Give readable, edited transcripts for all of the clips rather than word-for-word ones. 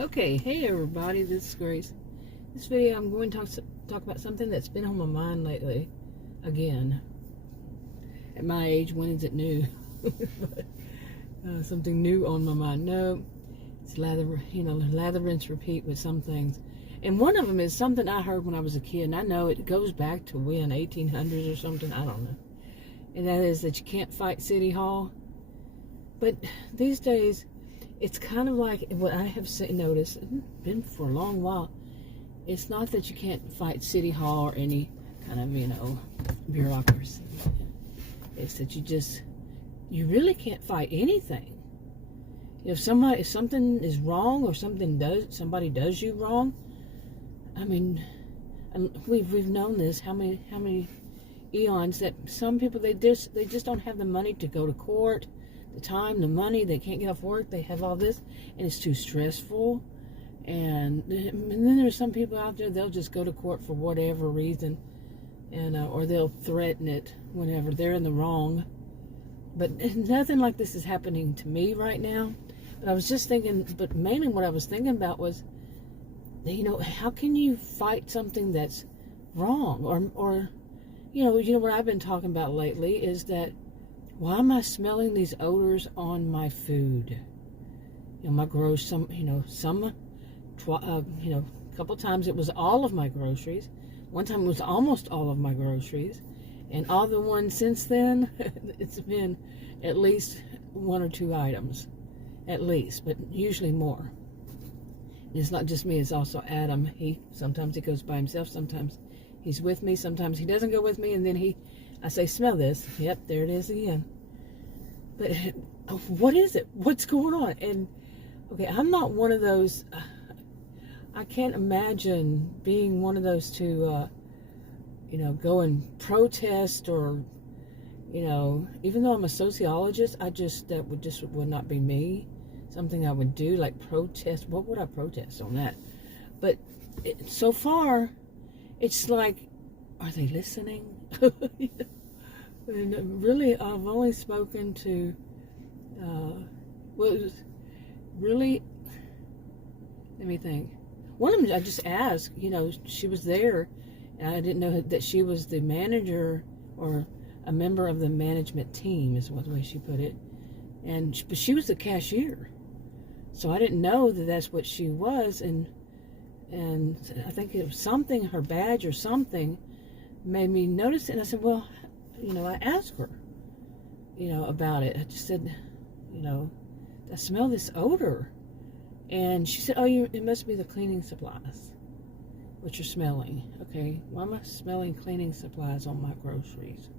Okay, hey everybody, this is Grace. This video I'm going to talk about something that's been on my mind lately. Again, at my age, when is it new? Something new on my mind. No, it's lather, rinse, repeat with some things. And one of them is something I heard when I was a kid, and I know it goes back to when, 1800s or something, I don't know. And that is that you can't fight City Hall. But these days, it's kind of like what I have noticed, been for a long while. It's not that you can't fight City Hall or any kind of, bureaucracy. It's that you really can't fight anything. If something is wrong or somebody does you wrong, I mean, we've known this how many eons that some people they just don't have the money to go to court. The time, the money, they can't get off work, they have all this, and it's too stressful. And then there's some people out there, they'll just go to court for whatever reason, and or they'll threaten it whenever they're in the wrong. But nothing like this is happening to me right now. But I was just thinking, but mainly what I was thinking about was, how can you fight something that's wrong? Or what I've been talking about lately is that, why am I smelling these odors on my food? My groceries, a couple times it was all of my groceries. One time it was almost all of my groceries. And all the ones since then, it's been at least one or two items. At least, but usually more. And it's not just me, it's also Adam. Sometimes he goes by himself, sometimes he's with me, sometimes he doesn't go with me, and then I say, smell this. Yep, there it is again. But what is it? What's going on? And, okay, I'm not one of those, I can't imagine being one of those to, go and protest or, even though I'm a sociologist, that would not be me. Something I would do, like protest. What would I protest on that? But so far, it's like, are they listening? And really, I've only spoken to, let me think. One of them, I just asked, she was there, and I didn't know that she was the manager or a member of the management team, is the way she put it. But she was the cashier. So I didn't know that that's what she was, and I think it was something, her badge or something, made me notice it. And I said, well, I asked her, about it. I just said, I smell this odor. And she said, oh, it must be the cleaning supplies, what you're smelling. Okay, why am I smelling cleaning supplies on my groceries?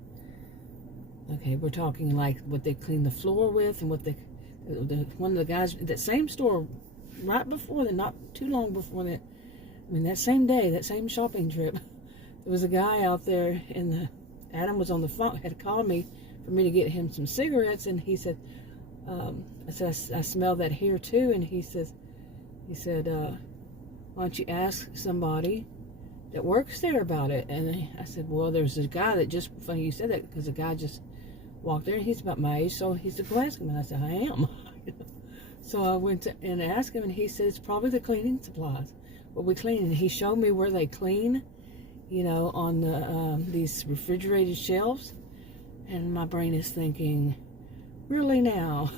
Okay, we're talking like what they clean the floor with, and what one of the guys, that same store, right before that, not too long before that, that same day, that same shopping trip, there was a guy out there, and Adam was on the phone, had called me for me to get him some cigarettes, and he said, I said, I smell that here too, and he said, why don't you ask somebody that works there about it? And I said, well, there's a guy that just, funny you said that, because a guy just walked there, and he's about my age, so he said, go ask him. And I said, I am. So I went and asked him, and he said, it's probably the cleaning supplies, what we clean. And he showed me where they clean, on these refrigerated shelves. And my brain is thinking, really now?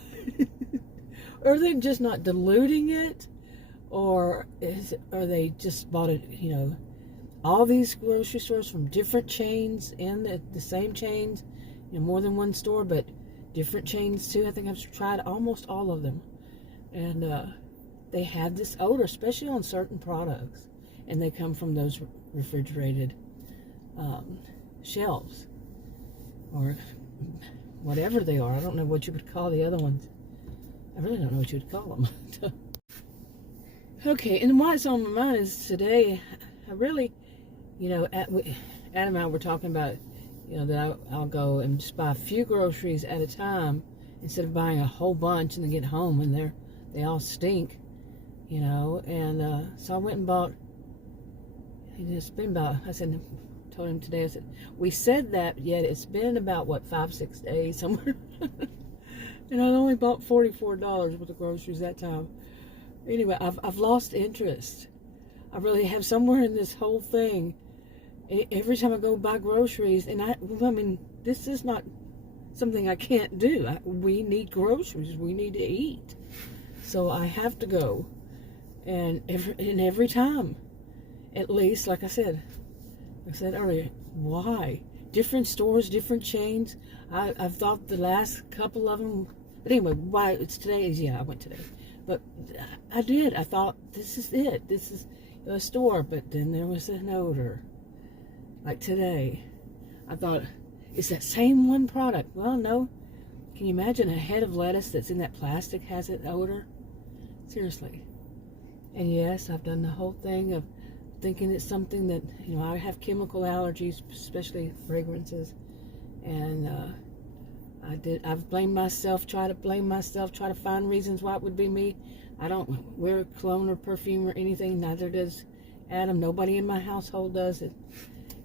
Are they just not diluting it? Or are they just bought it, all these grocery stores from different chains, and the same chains, more than one store, but different chains too. I think I've tried almost all of them. And they have this odor, especially on certain products. And they come from those refrigerated shelves. Or whatever they are. I don't know what you would call the other ones. I really don't know what you would call them. Okay, and why it's on my mind is today, I really, Adam and I were talking about, that I'll go and just buy a few groceries at a time instead of buying a whole bunch and then get home and they all stink, and so I went and bought, it's been about, told him today, I said, we said that, yet it's been about, 5-6 days somewhere, and I only bought $44 worth of groceries that time. Anyway, I've lost interest. I really have. Somewhere in this whole thing. Every time I go buy groceries, and I mean, this is not something I can't do. We need groceries. We need to eat. So I have to go. And every time, at least, like I said earlier, why? Different stores, different chains. I've thought the last couple of them, but anyway, why it's today? Yeah, I went today. But I did. I thought, this is it. This is a store. But then there was an odor. Like today. I thought, is that same one product? Well, no. Can you imagine a head of lettuce that's in that plastic has an odor? Seriously. And yes, I've done the whole thing of thinking it's something that, you know, I have chemical allergies, especially fragrances. And I've blamed myself, try to find reasons why it would be me. I don't wear cologne or perfume or anything, neither does Adam. Nobody in my household does it.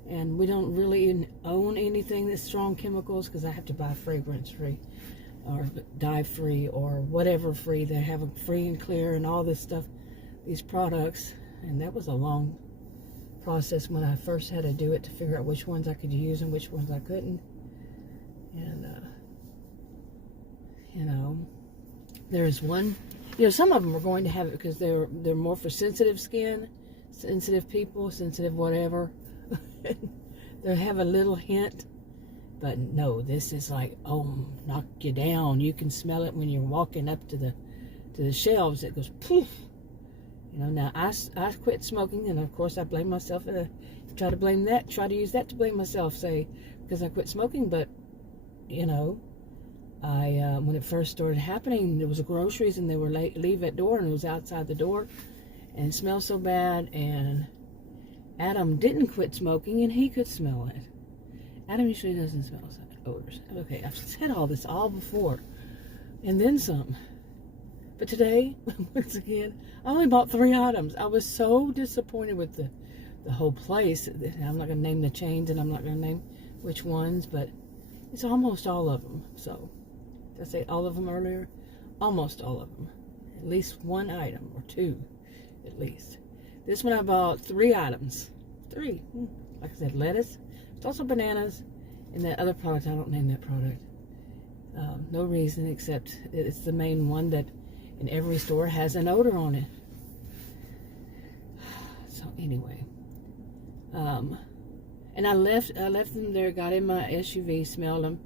And we don't really own anything that's strong chemicals because I have to buy fragrance free or dye free or whatever free. They have them free and clear and all this stuff, these products. And that was a long process when I first had to do it to figure out which ones I could use and which ones I couldn't. And, you know, there's one, you know, some of them are going to have it because they're more for sensitive skin, sensitive people, sensitive whatever. They have a little hint, but no, this is like, oh, knock you down. You can smell it when you're walking up to the shelves. It goes poof. You know, now I quit smoking, and of course I blame myself. Try to use that to blame myself, say, because I quit smoking. But you know, I when it first started happening, there was groceries, and they were leave at door, and it was outside the door, and it smelled so bad, and Adam didn't quit smoking, and he could smell it. Adam usually doesn't smell odors. Okay, I've said all this all before, and then some. But today, once again, I only bought 3 items. I was so disappointed with the whole place. I'm not going to name the chains, and I'm not going to name which ones, but it's almost all of them. So, did I say all of them earlier? Almost all of them. At least 1 item, or 2, at least. This one I bought 3 items. 3. Like I said, lettuce. It's also bananas. And that other product, I don't name that product. No reason except it's the main one that in every store has an odor on it. So anyway. And I left them there, got in my SUV, smelled them.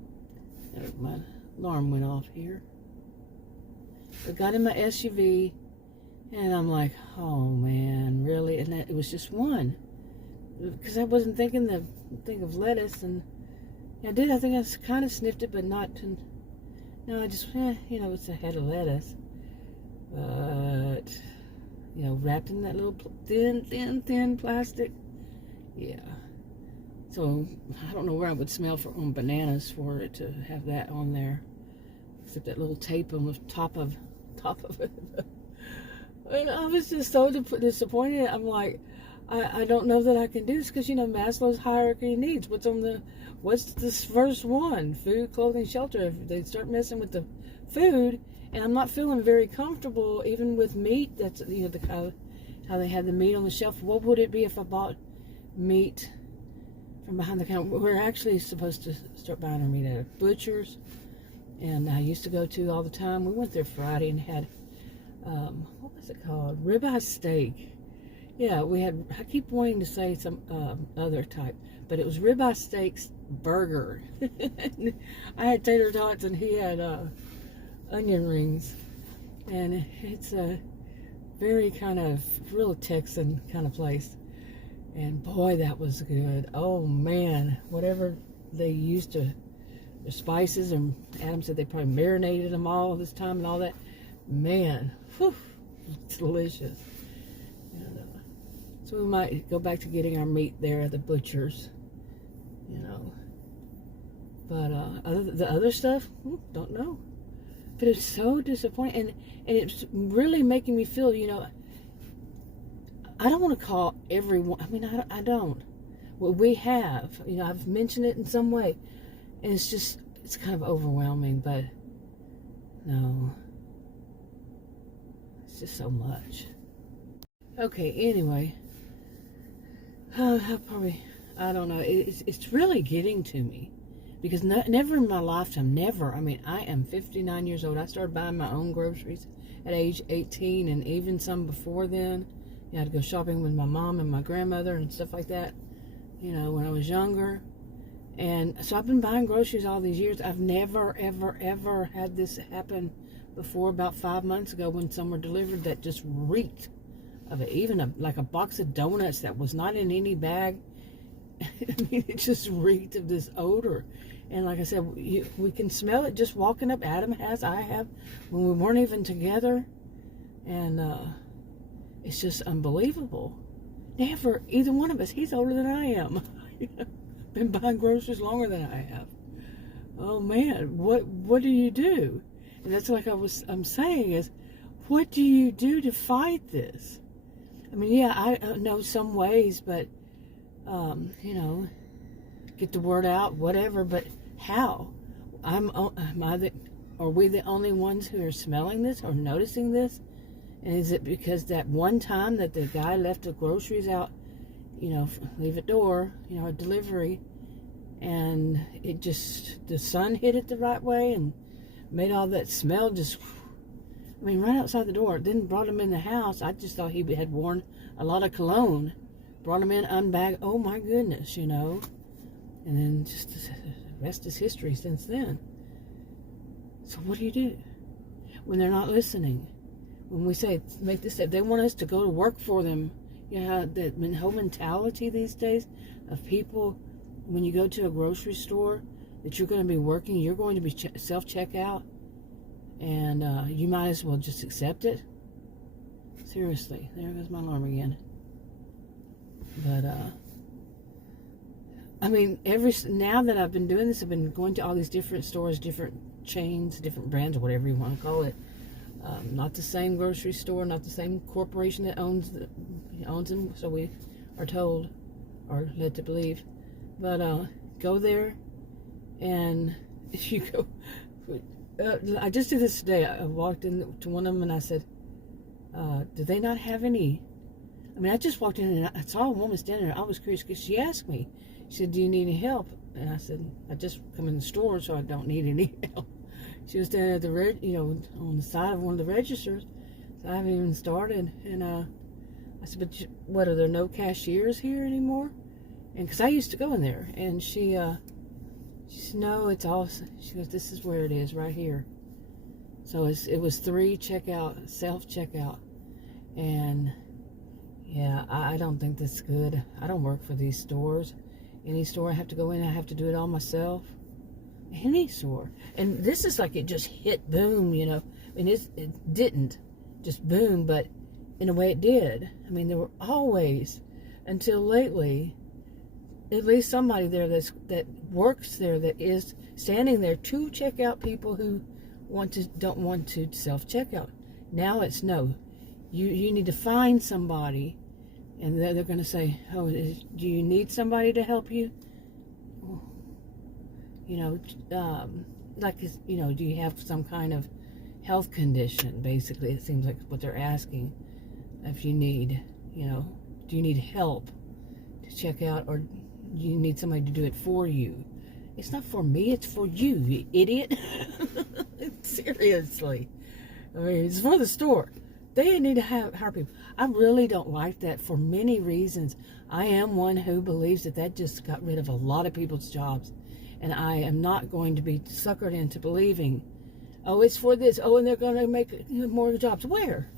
My alarm went off here. I got in my SUV. And I'm like, oh man, really? And it was just 1, because I wasn't thinking of lettuce, and I did. I think I kind of sniffed it, but not. No, I just, you know, it's a head of lettuce, but you know, wrapped in that little thin plastic. Yeah. So I don't know where I would smell on bananas for it to have that on there, except that little tape on the top of it. And I was just so disappointed. I'm like, I don't know that I can do this because, you know, Maslow's hierarchy of needs. What's this first one? Food, clothing, shelter. If they start messing with the food, and I'm not feeling very comfortable even with meat. That's, you know, how they have the meat on the shelf. What would it be if I bought meat from behind the counter? We're actually supposed to start buying our meat at a butcher's, and I used to go to all the time. We went there Friday and had what was it called? Ribeye steak. Yeah, we had, I keep wanting to say some other type, but it was ribeye steaks burger. I had tater tots and he had onion rings. And it's a very kind of real Texan kind of place. And boy, that was good. Oh man, whatever they used to, the spices, and Adam said they probably marinated them all this time and all that. Man, whew, it's delicious. And, so we might go back to getting our meat there at the butcher's, you know. But the other stuff, don't know. But it's so disappointing, and it's really making me feel, you know, I don't want to call everyone. I mean, I don't. Well, we have, you know, I've mentioned it in some way, and it's kind of overwhelming. But no. It's just so much. Okay, anyway. I don't know. It's really getting to me. Because never in my lifetime, never. I mean, I am 59 years old. I started buying my own groceries at age 18, and even some before then. I had to go shopping with my mom and my grandmother and stuff like that, when I was younger. And so I've been buying groceries all these years. I've never, ever, ever had this happen before. About 5 months ago, when some were delivered that just reeked of it. Even like a box of donuts that was not in any bag. I mean, it just reeked of this odor. And like I said, we can smell it just walking up. Adam has, I have, when we weren't even together. And it's just unbelievable. Never, either one of us, he's older than I am. Been buying groceries longer than I have. Oh man, what do you do? And that's like I'm saying is, what do you do to fight this? I mean, yeah, I know some ways, but get the word out, whatever, but how? Are we the only ones who are smelling this or noticing this? And is it because that one time that the guy left the groceries out, leave at door, a delivery, and it just, the sun hit it the right way and made all that smell just, right outside the door. Then brought him in the house. I just thought he had worn a lot of cologne. Brought him in, unbagged. Oh my goodness, And then just the rest is history since then. So what do you do when they're not listening? When we say, make this step, they want us to go to work for them. That whole mentality these days of people, when you go to a grocery store, that you're going to be working, you're going to be self-checkout, and you might as well just accept it. Seriously, there goes my alarm again. But, now that I've been doing this, I've been going to all these different stores, different chains, different brands, or whatever you want to call it. Not the same grocery store, not the same corporation that owns them, so we are told, or led to believe. But go there, and if you go, I just did this today. I walked into one of them and I said, do they not have any? I just walked in and I saw a woman standing there. I was curious because she asked me, she said, do you need any help? And I said, I just come in the store, so I don't need any help. She was standing at the on the side of one of the registers. So I haven't even started. And I said, but what, are there no cashiers here anymore? And because I used to go in there, and she said, no, it's all. She goes, this is where it is, right here. So it was 3 checkout, self checkout, and yeah, I don't think that's good. I don't work for these stores. Any store I have to go in, I have to do it all myself. Any store. And this is like it just hit boom, it didn't just boom, but in a way it did. There were always, until lately, at least somebody there that works there, that is standing there to check out people who don't want to self-checkout. Now it's no. You need to find somebody, and they're going to say, oh, do you need somebody to help you? Do you have some kind of health condition? Basically, it seems like what they're asking. If you need, do you need help to check out, or do you need somebody to do it for you? It's not for me, it's for you, you idiot. Seriously. It's for the store. They need to hire people. I really don't like that for many reasons. I am one who believes that just got rid of a lot of people's jobs. And I am not going to be suckered into believing, oh, it's for this. Oh, and they're going to make more jobs. Where?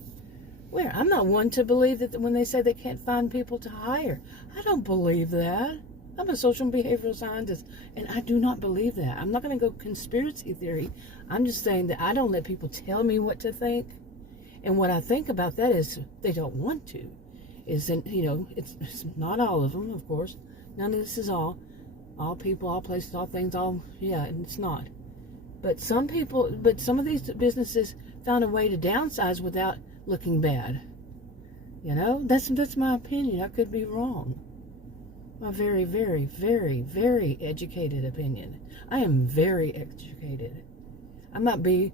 I'm not one to believe that when they say they can't find people to hire. I don't believe that. I'm a social and behavioral scientist, and I do not believe that. I'm not going to go conspiracy theory. I'm just saying that I don't let people tell me what to think. And what I think about that is they don't want to. It's not all of them, of course. None of this is all people, all places, all things, and it's not. But some of these businesses found a way to downsize without looking bad. That's my opinion. I could be wrong. My very, very, very, very educated opinion. I am very educated. I might be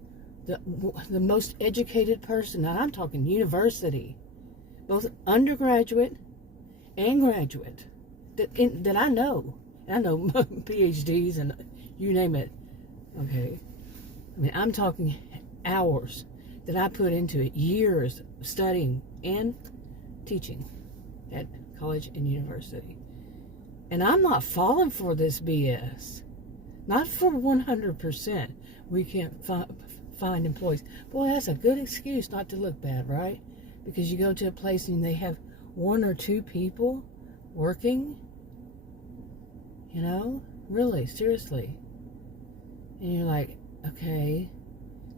the most educated person, and I'm talking university, both undergraduate and graduate, that I know. I know PhDs and you name it. Okay, I mean, I'm talking hours that I put into it, years studying and teaching at college and university. And I'm not falling for this BS. Not for 100%. We can't find employees. Boy, that's a good excuse not to look bad, right? Because you go to a place and they have one or two people working. You know? Really, seriously. And you're like, okay,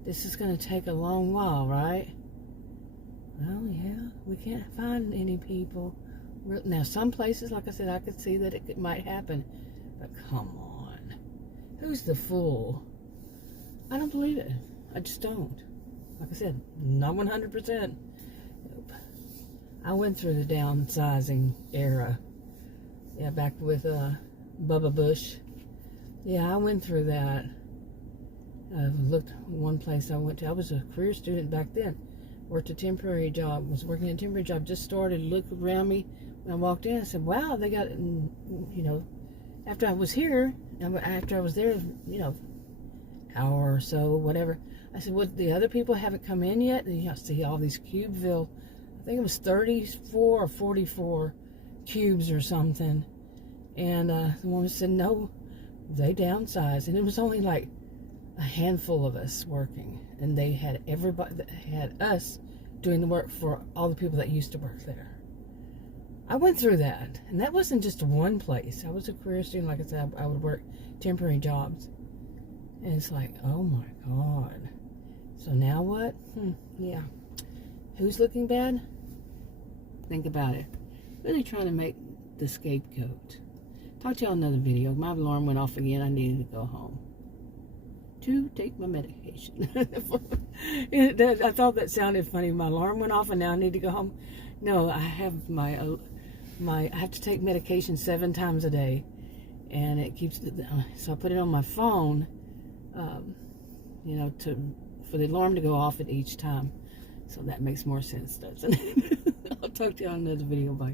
this is going to take a long while, right? Well, yeah, we can't find any people. Now, some places, like I said, I could see that it might happen. But come on. Who's the fool? I don't believe it. I just don't. Like I said, not 100%. Nope. I went through the downsizing era. Yeah, back with Bubba Bush. Yeah, I went through that. I looked one place I went to. I was a career student back then. Worked a temporary job. Was working a temporary job. Just started. Looked around me. When I walked in, I said, wow, they got, you know, after I was here, after I was there, you know, hour or so, whatever, I said, what, the other people haven't come in yet? And you see all these Cubeville, I think it was 34 or 44 cubes or something. And the woman said, no, they downsized. And it was only like a handful of us working. And they had everybody, had us doing the work for all the people that used to work there. I went through that, and that wasn't just one place. I was a career student, like I said, I would work temporary jobs. And it's like, oh my God. So now what? Yeah. Who's looking bad? Think about it. Really trying to make the scapegoat. Talk to y'all in another video. My alarm went off again. I needed to go home to take my medication. I thought that sounded funny. My alarm went off and now I need to go home. No, I have I have to take medication 7 times a day, and it keeps, so I put it on my phone, you know, for the alarm to go off at each time. So that makes more sense, doesn't it? I'll talk to you on another video. Bye.